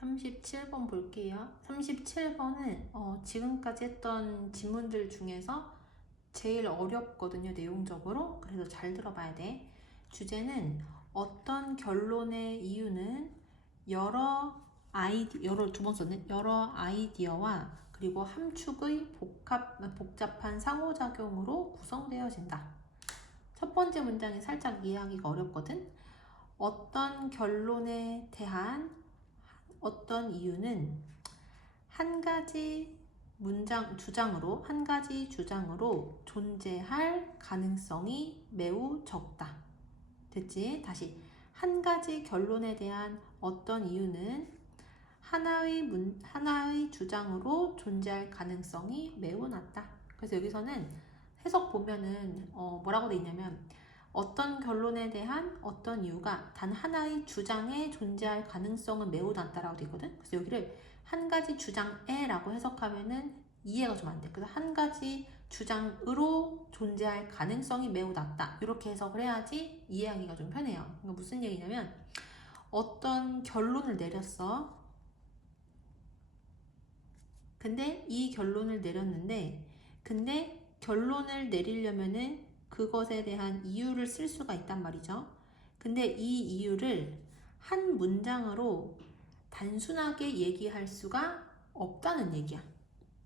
37번 볼게요. 37번은 지금까지 했던 지문들 중에서 제일 어렵거든요, 내용적으로. 그래서 잘 들어봐야 돼. 주제는 어떤 결론의 이유는 두 번 썼네. 여러 아이디어와 그리고 함축의 복잡한 상호작용으로 구성되어진다. 첫 번째 문장이 살짝 이해하기가 어렵거든. 어떤 결론에 대한 어떤 이유는 한 가지 주장으로 존재할 가능성이 매우 적다. 됐지? 다시. 한 가지 결론에 대한 어떤 이유는 하나의 주장으로 존재할 가능성이 매우 낮다. 그래서 여기서는 해석 보면은 뭐라고 돼 있냐면 어떤 결론에 대한 어떤 이유가 단 하나의 주장에 존재할 가능성은 매우 낮다라고 돼 있거든. 그래서 여기를 한 가지 주장에 라고 해석하면은 이해가 좀 안 돼. 그래서 한 가지 주장으로 존재할 가능성이 매우 낮다. 이렇게 해석을 해야지 이해하기가 좀 편해요. 그러니까 무슨 얘기냐면 어떤 결론을 내렸어. 근데 이 결론을 내렸는데 근데 결론을 내리려면은 그것에 대한 이유를 쓸 수가 있단 말이죠. 근데 이 이유를 한 문장으로 단순하게 얘기할 수가 없다는 얘기야.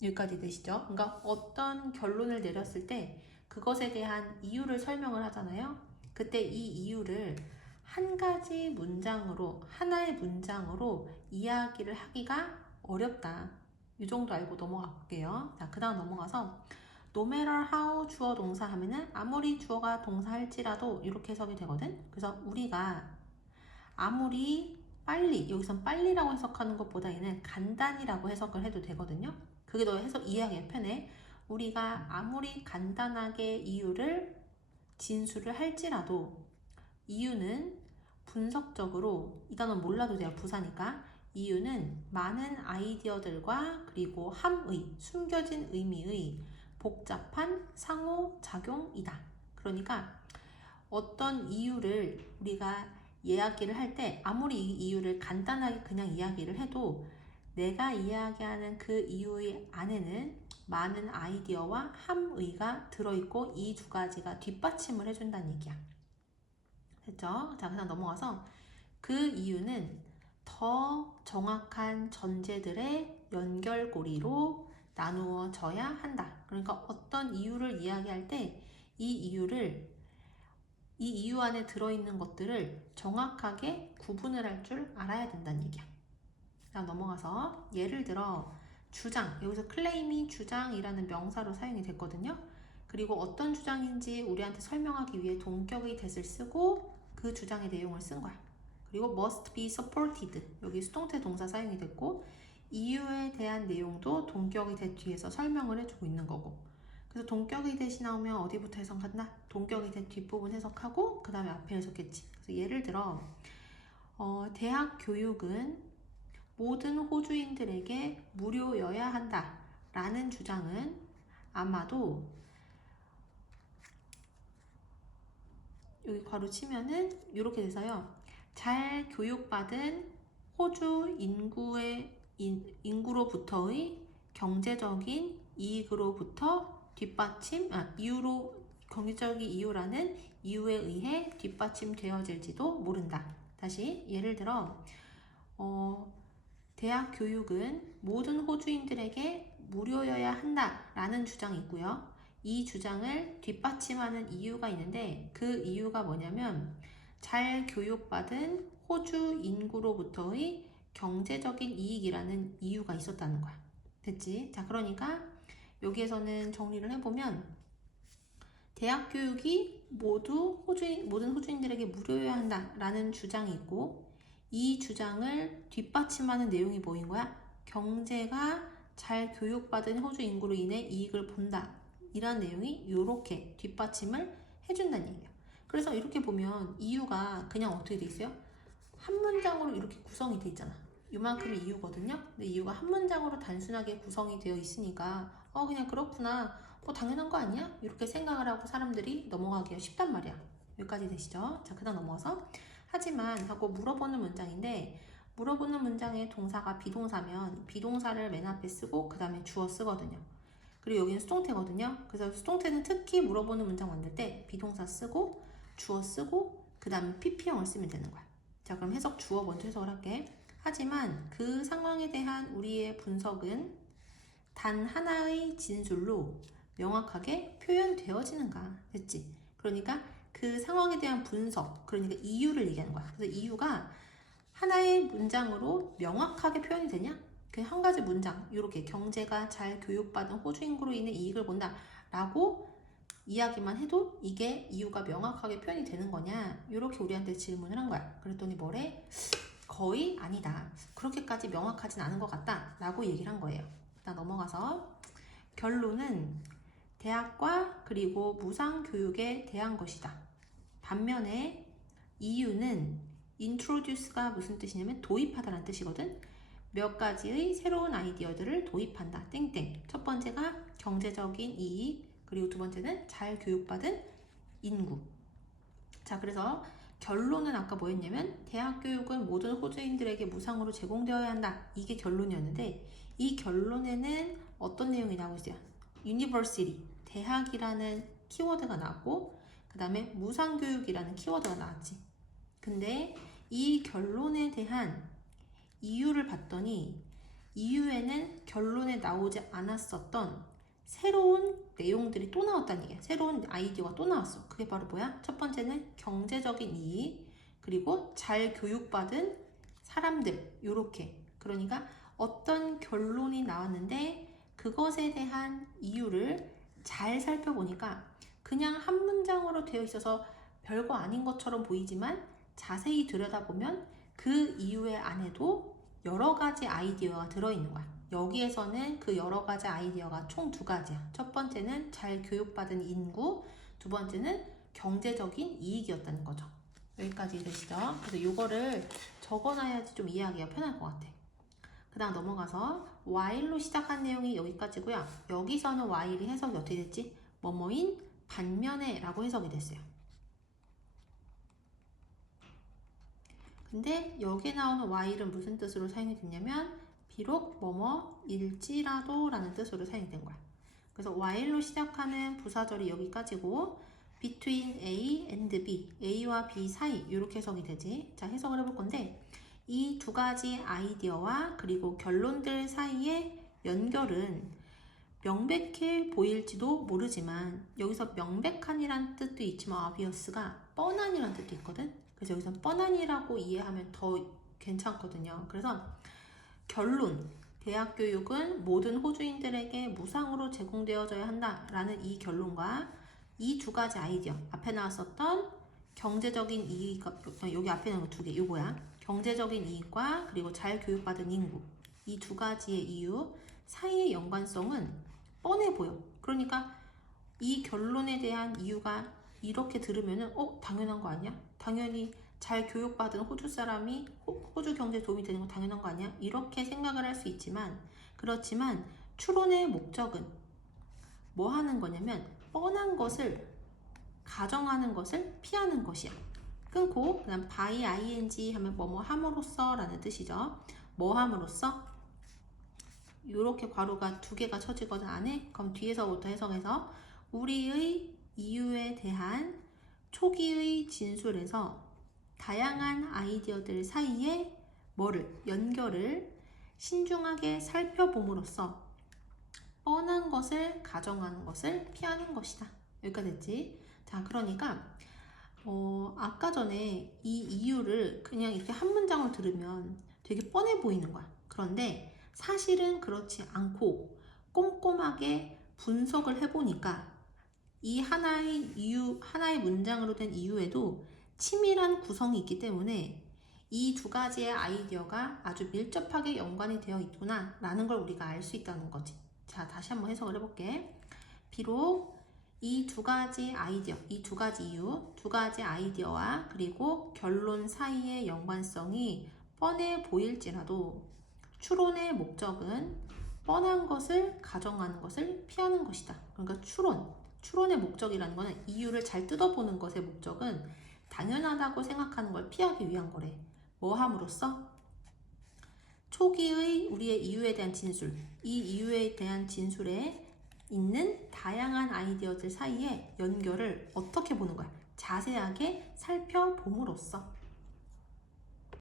여기까지 되시죠? 그러니까 어떤 결론을 내렸을 때 그것에 대한 이유를 설명을 하잖아요. 그때 이 이유를 한 가지 문장으로, 하나의 문장으로 이야기를 하기가 어렵다. 이 정도 알고 넘어갈게요. 자, 그 다음 넘어가서 no matter how 주어 동사 하면은 아무리 주어가 동사할지라도 이렇게 해석이 되거든. 그래서 우리가 아무리 빨리, 여기선 빨리라고 해석하는 것보다는 간단히라고 해석을 해도 되거든요. 그게 더 해석 이해하기 편해. 우리가 아무리 간단하게 이유를 진술을 할지라도 이유는 분석적으로, 이 단어 몰라도 돼요. 부사니까. 이유는 많은 아이디어들과 그리고 함의, 숨겨진 의미의 복잡한 상호작용이다. 그러니까 어떤 이유를 우리가 이야기를 할 때 아무리 이 이유를 간단하게 그냥 이야기를 해도 내가 이야기하는 그 이유의 안에는 많은 아이디어와 함의가 들어있고 이 두 가지가 뒷받침을 해준다는 얘기야. 됐죠? 자, 그다음 넘어가서 그 이유는 더 정확한 전제들의 연결고리로 나누어져야 한다. 그러니까 어떤 이유를 이야기할 때 이 이유 안에 들어있는 것들을 정확하게 구분을 할 줄 알아야 된다는 얘기야. 다음 넘어가서 예를 들어 주장, 여기서 클레임이 주장이라는 명사로 사용이 됐거든요. 그리고 어떤 주장인지 우리한테 설명하기 위해 동격의 that을 쓰고 그 주장의 내용을 쓴 거야. 그리고 must be supported, 여기 수동태 동사 사용이 됐고 이유에 대한 내용도 동격의 that 뒤에서 설명을 해주고 있는 거고. 그래서 동격의 that이 나오면 어디부터 해석한다? 동격의 that 뒷부분 해석하고 그 다음에 앞에 해석했지. 그래서 예를 들어 대학 교육은 모든 호주인들에게 무료여야 한다 라는 주장은 아마도 여기 괄호 치면은 이렇게 돼서요. 잘 교육받은 호주 인구로부터의 경제적인 이익으로부터 경제적인 이유라는 이유에 의해 뒷받침되어질지도 모른다. 다시 예를 들어 대학 교육은 모든 호주인들에게 무료여야 한다라는 주장이 있고요. 이 주장을 뒷받침하는 이유가 있는데 그 이유가 뭐냐면 잘 교육받은 호주 인구로부터의 경제적인 이익이라는 이유가 있었다는 거야. 됐지? 자, 그러니까 여기에서는 정리를 해보면 대학 교육이 모든 호주인들에게 무료여야 한다라는 주장이 있고 이 주장을 뒷받침하는 내용이 뭐인 거야? 경제가 잘 교육받은 호주 인구로 인해 이익을 본다. 이런 내용이 이렇게 뒷받침을 해준다는 얘기야. 그래서 이렇게 보면 이유가 그냥 어떻게 돼 있어요? 한 문장으로 이렇게 구성이 돼 있잖아. 이만큼의 이유거든요. 근데 이유가 한 문장으로 단순하게 구성이 되어 있으니까 그냥 그렇구나. 당연한 거 아니야? 이렇게 생각을 하고 사람들이 넘어가기가 쉽단 말이야. 여기까지 되시죠? 자, 그 다음 넘어가서 하지만 하고 물어보는 문장인데 물어보는 문장의 동사가 비동사면 비동사를 맨 앞에 쓰고 그 다음에 주어 쓰거든요. 그리고 여기는 수동태거든요. 그래서 수동태는 특히 물어보는 문장 만들 때 비동사 쓰고 주어 쓰고 그 다음에 PP형을 쓰면 되는 거야. 자, 그럼 해석 주어 먼저 해석을 할게. 하지만 그 상황에 대한 우리의 분석은 단 하나의 진술로 명확하게 표현되어지는가. 됐지? 그러니까 그 상황에 대한 분석, 그러니까 이유를 얘기하는 거야. 그래서 이유가 하나의 문장으로 명확하게 표현이 되냐? 그 한 가지 문장, 이렇게 경제가 잘 교육받은 호주 인구로 인해 이익을 본다 라고 이야기만 해도 이게 이유가 명확하게 표현이 되는 거냐? 이렇게 우리한테 질문을 한 거야. 그랬더니 뭐래? 거의 아니다. 그렇게까지 명확하진 않은 것 같다 라고 얘기를 한 거예요. 일단 넘어가서 결론은 대학과 그리고 무상교육에 대한 것이다. 반면에 이유는 introduce가 무슨 뜻이냐면 도입하다라는 뜻이거든. 몇 가지의 새로운 아이디어들을 도입한다. 땡땡. 첫 번째가 경제적인 이익, 그리고 두 번째는 잘 교육받은 인구. 자, 그래서 결론은 아까 뭐였냐면 대학 교육은 모든 호주인들에게 무상으로 제공되어야 한다. 이게 결론이었는데 이 결론에는 어떤 내용이 나오고 있어요? University, 대학이라는 키워드가 나왔고 그 다음에 무상교육이라는 키워드가 나왔지. 근데 이 결론에 대한 이유를 봤더니 이유에는 결론에 나오지 않았었던 새로운 내용들이 또 나왔다는 얘기야. 새로운 아이디어가 또 나왔어. 그게 바로 뭐야? 첫 번째는 경제적인 이익, 그리고 잘 교육받은 사람들, 요렇게. 그러니까 어떤 결론이 나왔는데 그것에 대한 이유를 잘 살펴보니까 그냥 한 문장으로 되어 있어서 별거 아닌 것처럼 보이지만 자세히 들여다보면 그 이유의 안에도 여러 가지 아이디어가 들어있는 거야. 여기에서는 그 여러 가지 아이디어가 총 두 가지야. 첫 번째는 잘 교육받은 인구, 두 번째는 경제적인 이익이었다는 거죠. 여기까지 되시죠? 그래서 이거를 적어놔야지 좀 이해하기가 편할 것 같아. 그 다음 넘어가서 while로 시작한 내용이 여기까지고요. 여기서는 while이 해석이 어떻게 됐지? 뭐뭐인 반면에 라고 해석이 됐어요. 근데 여기에 나오는 while은 무슨 뜻으로 사용이 됐냐면 비록 뭐뭐일지라도 라는 뜻으로 사용이 된 거야. 그래서 while로 시작하는 부사절이 여기까지고 between A and B, A와 B 사이 이렇게 해석이 되지. 자, 해석을 해볼 건데 이 두 가지 아이디어와 그리고 결론들 사이의 연결은 명백해 보일지도 모르지만 여기서 명백한이란 뜻도 있지만 obvious가 뻔한이란 뜻도 있거든. 그래서 여기서 뻔한이라고 이해하면 더 괜찮거든요. 그래서 결론, 대학 교육은 모든 호주인들에게 무상으로 제공되어져야 한다라는 이 결론과 이 두 가지 아이디어, 앞에 나왔었던 경제적인 이익, 여기 앞에 나온 거 두 개, 이거야. 경제적인 이익과 그리고 잘 교육받은 인구, 이 두 가지의 이유 사이의 연관성은 뻔해 보여. 그러니까 이 결론에 대한 이유가 이렇게 들으면은 당연한 거 아니야? 당연히 잘 교육받은 호주 사람이 호주 경제에 도움이 되는 건 당연한 거 아니야? 이렇게 생각을 할 수 있지만 그렇지만 추론의 목적은 뭐 하는 거냐면 뻔한 것을 가정하는 것을 피하는 것이야. 끊고 그다음 by ing 하면 뭐뭐 함으로써 라는 뜻이죠. 뭐 함으로써? 이렇게 괄호가 두 개가 쳐지거든 안에. 그럼 뒤에서부터 해석해서 우리의 이유에 대한 초기의 진술에서 다양한 아이디어들 사이에 뭐를 연결을 신중하게 살펴봄으로써 뻔한 것을 가정하는 것을 피하는 것이다. 여기까지 됐지? 자, 그러니까 아까 전에 이 이유를 그냥 이렇게 한 문장으로 들으면 되게 뻔해 보이는 거야. 그런데 사실은 그렇지 않고 꼼꼼하게 분석을 해보니까 이 하나의 이유, 하나의 문장으로 된 이유에도 치밀한 구성이 있기 때문에 이 두 가지의 아이디어가 아주 밀접하게 연관이 되어 있구나 라는 걸 우리가 알 수 있다는 거지. 자, 다시 한번 해석을 해볼게. 비록 이 두 가지 아이디어, 이 두 가지 이유, 두 가지 아이디어와 그리고 결론 사이의 연관성이 뻔해 보일지라도 추론의 목적은 뻔한 것을 가정하는 것을 피하는 것이다. 그러니까 추론의 목적이라는 것은 이유를 잘 뜯어보는 것의 목적은 당연하다고 생각하는 걸 피하기 위한 거래. 뭐 함으로써? 초기의 우리의 이유에 대한 진술, 이 이유에 대한 진술에 있는 다양한 아이디어들 사이에 연결을 어떻게 보는 거야? 자세하게 살펴봄으로써